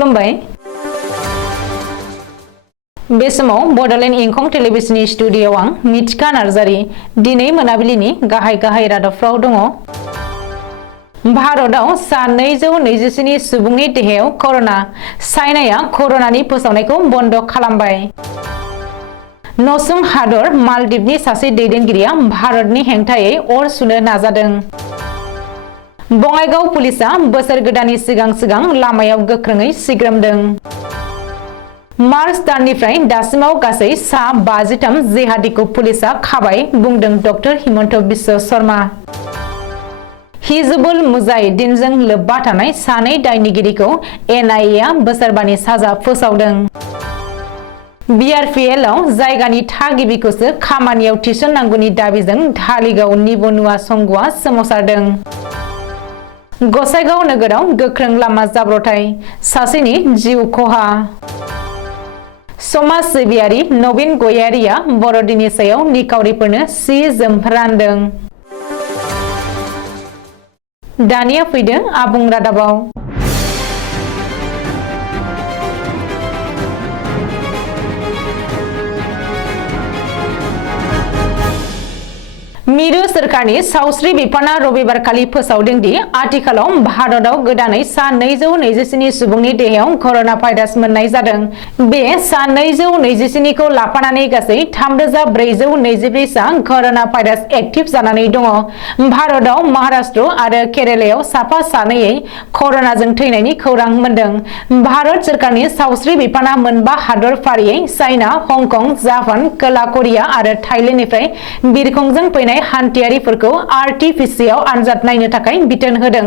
खुलुमबाय बे समाव बडलेण्ड इंखं टेलिभिजननि स्टुडिय'आव आं मिथिका नार्जारी दिनै मोनाबिलिनि गाहाय रादाबफ्राव दङ। भारताव सा 227 सुबुंनि देहायाव कर'ना, चाइनाया कर'नानि फोसावनायखौ बन्द खालामबाय। नसुं हादर मालदीवनि सासे दैदेनगिरिया भारतनि हेंथायै अर सुनो नाजादों। बङाइगाव पुलिसआ बोसोर गोदाननि सिगां लामायाव गोख्रोङै सिग्रोमदों। मार्च दाननिफ्राय दासिमाव गासै सा 53 जिहादिखौ पुलिसआ खाबाय, बुंदों डक्टर हिमन्त बिश्व शर्मा। हिजबुल मुजाहिदीनजों लोब्बा थानाय सानै दायनिगिरिखौ एनआईएआ बोसोरबानि साजा फोसावदों। बिआरपिएलआव जायगानि थागिबिखौसो खामानियाव थिसननांगौनि दाबिजों धालिगाव निबनुवा संघआ सोमावसारदों। गसाइगाव नोगोराव गोख्रों लामा जाब्रबथाय, सासेनि जिउ खहा। समाज सिबियारि नवीन गयारिया बर'दिननि सायाव निखावरिफोरनो सि जोम रानदों। दानिया फैदों आबुं रादाबाव। मिरु सोरखारनि सावस्रि बिफाना रबिबारखालि फोसावदों दि आथिखालाव भारताव गोदानै सा 227 सुबुंनि देहायाव कर'ना भाइरास मोननाय जादों। बे सा 227 खौ लाफानानै गासै 3424 सा कर'ना भाइरास एक्टिभ जानानै दङ। भारताव महाराष्ट्र आरो केरेलायाव साफा सानैयै कर'नाजों थैनायनि खौरां मोनदों। भारत सोरखारनि सावस्रि बिफाना मोनबा हादर फारियै चाइना, हंकं, जापान, खोला करिया आरो थाइलेन्डनिफ्राय बिरखंजों फैनाय हान्थियारिफोरखौ आरटिपिसिआव आनजाद नायनो थाखाय बिथोन होदों।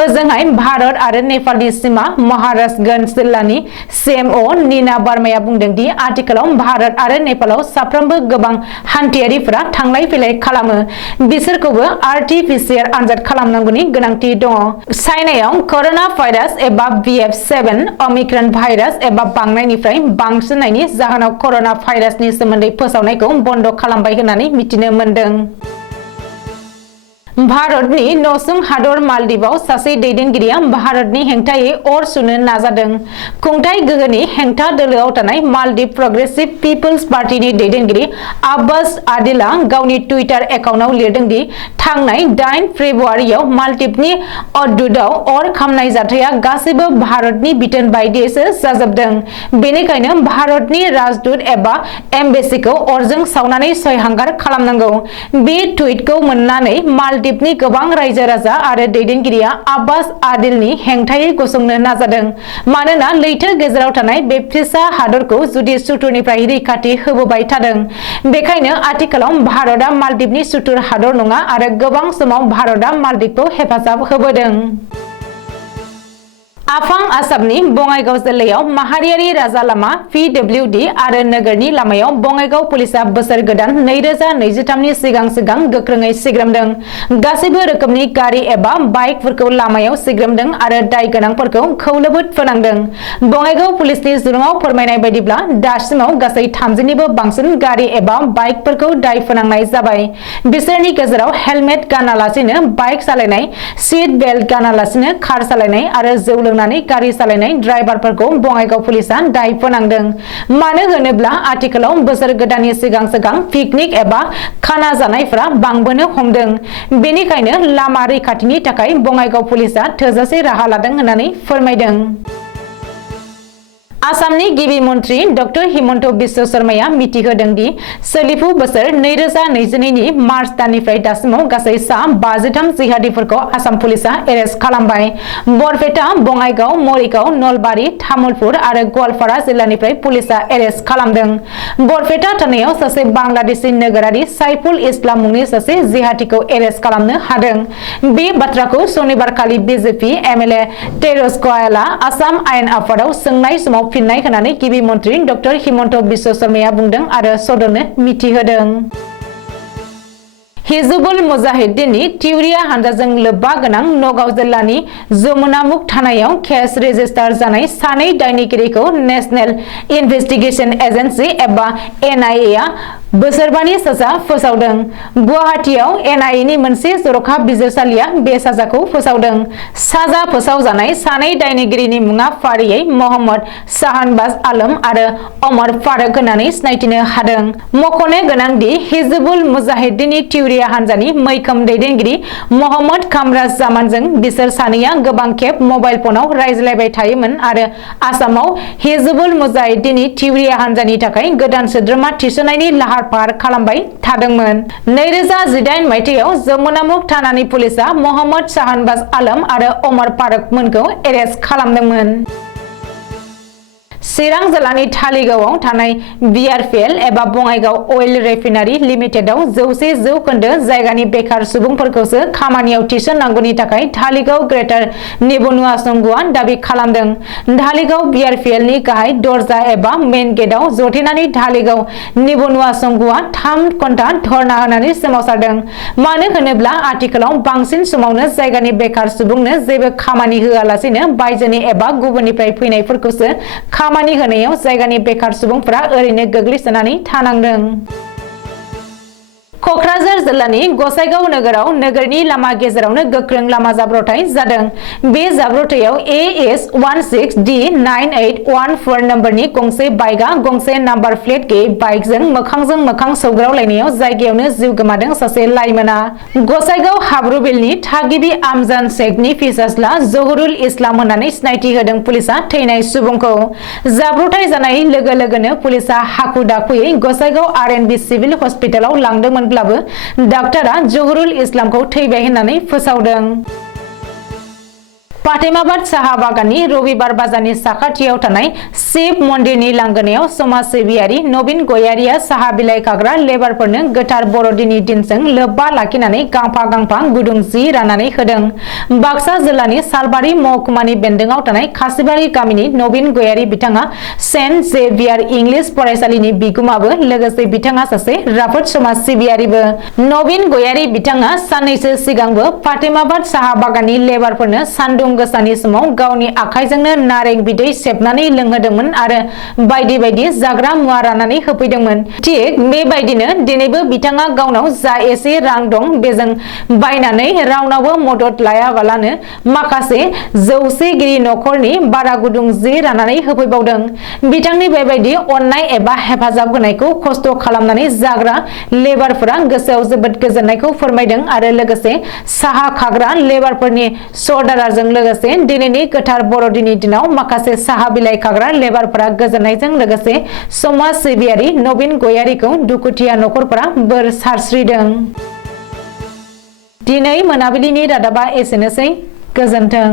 ओजोंहाय भारत आरो नेपालनि सिमा महाराजगंज जिल्लानि सीएमअ नीना बार्माया बुंदों दि आथिखालाव भारत आरो नेपालाव साफ्रोमबो गोबां हान्थियारिफोरा थांलाय फैलाय खालामो, बिसोरखौबो आरटिपिसिआर आनजाद खालामनांगौनि गोनांथि दङ। चाइनायाव कर'ना भाइरास एबा BF7 ओमिक्रन भाइरास एबा बांनायनिफ्राय बांसिननायनि जाहोनाव कर'ना भाइरासनि सोमोन्दै फोसावनायखौ बन्द खालामबाय होननानै मिथिनो मोन्दों। भारतनि नसुं हादर मालदीवआव सासे दैदेनगिरिया भारतनि हेंथायै अर सुनो नाजादों। खुंथाय गोहोनि हेंथा दोलोआव थानाय मालदीव प्रग्रेसिव पिपल्स पार्टीनि दैदेनगिरि आब्बास आदिलआ गावनि टुइटार एकाउन्टआव लिरदों दि थांनाय 8 फेब्रुआरियाव मालदीवनि अदुदआव अर खामनाय जाथाया गासैबो भारतनि बिथोन बायदियैसो जाजोबदों। बेनिखायनो भारतनि राजदूत एबा एम्बेसिखौ अरजों सावनानै सयहांगार खालामनांगौ। बे टुइटखौ मोननानै मालदीवनि गोबां रायजो राजा आरो दैदेनगिरिया आब्बास आदिलनि हेंथायै गसंनो नाजादों, मानोना लैथो गेजेराव थानाय बे फिसा हादरखौ जुदि सुथुरनिफ्राय रैखाथि होबोबाय थादों। बेखायनो आथिखालाव भारतआ मालदीवनि सुथुर हादर नङा आरो गोबां समाव भारतआ मालदीवखौ हेफाजाब होबोदों। आफां आसामनि बङाइगाव जिल्लायाव माहारियारि राजा लामा PWD आरो नोगोरनि लामायाव बङाइगाव पुलिसआ बोसोर गोदान 2023 नि सिगां गोख्रोङै सिग्रोमदों। गासैबो रोखोमनि गारि एबा बाइकफोरखौ लामायाव सिग्रोमदों आरो दाय गोनांफोरखौ खौलोबोद फोनांदों। बङाइगाव पुलिसनि जलुङाव फोरमायनाय बायदिब्ला दासिमाव गासै 30निबो बांसिन गारि एबा बाइकफोरखौ दाय फोनांनाय जाबाय। बिसोरनि गेजेराव हेलमेट गानालासिनो बाइक सालायनाय, सीट बेल्ट गानालासिनो कार सालायनाय आरो जौ लोंनानै गारि सालायनाय ड्राइभारफोरखौ बङाइगाव पुलिसआ दाय फोनांदों। मानो होनोब्ला आथिखालाव बोसोर गोदाननि सिगां पिकनिक एबा खाना जानायफोरा बांबोनो हमदों। बेनिखायनो लामा रैखाथिनि थाखाय बङाइगाव पुलिसआ थोजासे राहा लादों होननानै फोरमायदों। आसामनि गिबि मन्थ्रि डक्टर हिमन्त बिश्व शर्माया मिथिहोदों दि सोलिफु बोसोर 2022 नि मार्च दाननिफ्राय दासिमाव गासै सा 53 जिहादिफोरखौ आसाम पुलिसआ एरेस्ट खालामबाय। बरपेटा, बङाइगाव, मरिगाव, नलबारि, तामुलपुर आरो गवालपारा जिल्लानिफ्राय पुलिसआ एरेस्ट खालामदों। बरपेटा थानायाव सासे बांलादेशी नोगोरारि साइफुल इस्लाम मुंनि सासे जिहादिखौ एरेस्ट खालामनो हादों। बे बाथ्राखौ सनिबारखालि बिजेपि एमएलए तेरस गयालआ आसाम आयेन आफादाव सोंनाय समाव फिननाय होनानै गिबि मन्थ्रि डक्टर हिमन्त बिश्व शर्माया बुंदों आरो सदननो मिथिहोदों। हिजबुल मुजाहिदीननि तिउरिया हानजाजों लोब्बा गोनां नगाव जिल्लानि जमुनामुख थानायाव केस रेजिस्टार जानाय सानै दायनिगिरिखौ नेशनेल इनभेस्टिगेशन एजेन्सि एबा एनआईए आ बोसोरबानि साजा फोसावदों। गुवाहाटीआव एनआइएनि मोनसे जर'खा बिजिरसालिया बे साजाखौ फोसावदों। साजा फोसावजानाय सानै दायनिगिरिनि मुङा फारियै मोहम्मद शाहनवाज आलम आरो अमर फारुक होननानै सिनायथिनो हादों। मख'नो गोनांदि हिजबुल मुजाहिदीननि तिउरिया हान्जानि मैखोम दैदेनगिरि मोहम्मद कामराज जामानजों बिसोर सानैया गोबां खेब मबाइल फनाव रायज्लायबाय थायोमोन आरो आसामाव हिजबुल मुजाहिदीननि तिउरिया हान्जानि थाखाय गोदान सोद्रोमा थिसननायनि लाहार फाहार खालामबाय थादोंमोन। 2018 मायथाइयाव जमुनामुख थानानि पुलिसा मोहम्मद शाहनवाज आलम आरो अमर फारुक मोनखौ एरेस्ट खालामदोंमोन। चिरां जिल्लानि धालिगावआव थानाय बिआरपिएल एबा बङाइगाव अइल रिफाइनारि लिमिटेडआव 100% जायगानि बेकार सुबुंफोरखौसो खामानियाव थिसननांगौनि थाखाय धालिगाव ग्रेटार निबनुवा संघआ दाबि खालामदों। धालिगाव बिआरपिएलनि गाहाय दरजा एबा मेन गेटआव जथेनानै धालिगाव निबनुवा संघआ 3 घन्टा धरना होनानै सोमावसारदों। मानो होनोब्ला आथिखालाव बांसिन समावनो जायगानि बेकार सुबुंनो जेबो खामानि होआलासेनो बायजोनि एबा गुबुननिफ्राय फैनायफोरखौसो खामानि होनायाव जायगानि बेकार सुबुंफोरा ओरैनो गोग्लैसोनानै थानांदों। कक्राझार जिल्लानि गसाइगाव नोगोराव नोगोरनि लामा गेजेरावनो गोख्रों लामा जाब्रबथाय जादों। बे जाब्रबथायाव AS16D9814 नम्बरनि गंसे बाइकआ गंसे नाम्बार प्लेट गैयै बाइकजों मोखांजों मोखां सौग्रावलायनायाव जायगायावनो जिउ गोमादों सासे लाइमोना। गसाइगाव हाब्रुबिलनि थागिबि आमजान शेखनि फिसाज्ला जहुरुल इस्लाम होननानै सिनायथि होदों पुलिसा थैनाय सुबुंखौ। जाब्रबथाय जानाय लोगो लोगोनो पुलिसा हाखु दाखुयै गसाइगाव आरएनबि सिभिल हस्पिटालाव लांदोंमोन। डाक्टारा जहुरुल इस्लामखौ थैबाय होननानै फोसावदों। फातेमाबाद साहा बागाननि रबिबार बाजारनि साखाथियाव थानाय शिव मन्दिरनि लांगोनायाव समाज सिबियारि नवीन गयारिया साहा बिलाइ खाग्रा लेबारफोरनो गोथार बर'दिननि दिनजों लोब्बा लाखिनानै गांफा गांफा गुदुं जि राननानै होदों। बाक्सा जिल्लानि सालबारि महकुमानि बेन्दोंआव थानाय खासिबारि गामिनि नवीन गयारि बिथाङा सेन्ट जेभियार इंलिश फरायसालिनि बिगुमाबो लोगोसे बिथाङा सासे राफोद समाज सिबियारिबो। नवीन गयारि बिथाङा साननैसो सिगांबो फातेमाबाद साहा बागाननि लेबारफोरनो सान्दुं गोसानि समाव गावनि आखाइजोंनो नारें बिदै सेबनानै लोंहोदोंमोन आरो बायदि बायदि जाग्रा मुवा राननानै होफैदोंमोन। थिग बेबायदिनो दिनैबो बिथाङा गावनाव जा एसे रां दं बेजों बायनानै रावनावबो मदद लायाबालानो माखासे जौसेगिरि नखरनि बारा गुदुं जि राननानै होफैबावदों। बिथांनि बेबायदि अननाय एबा हेफाजाब होनायखौ खस्थ' खालामनानै जाग्रा लेबारफोरा गोसोआव जोबोद गोजोननायखौ फोरमायदों आरो लोगोसे साहा खाग्रा लेबारफोरनि सरदाराजों लोगोसे दिनैनि गोथार बर'दिननि दिनाव माखासे साहा बिलाइ खाग्रा लेबारफोरा गोजोननायजों लोगोसे समाज सिबियारि नवीन गयारिखौ दुखुथिया नखरफोरा बोर सारस्रिदों। दिनै मोनाबिलिनि रादाबा एसेनोसै। गोजोन्थों।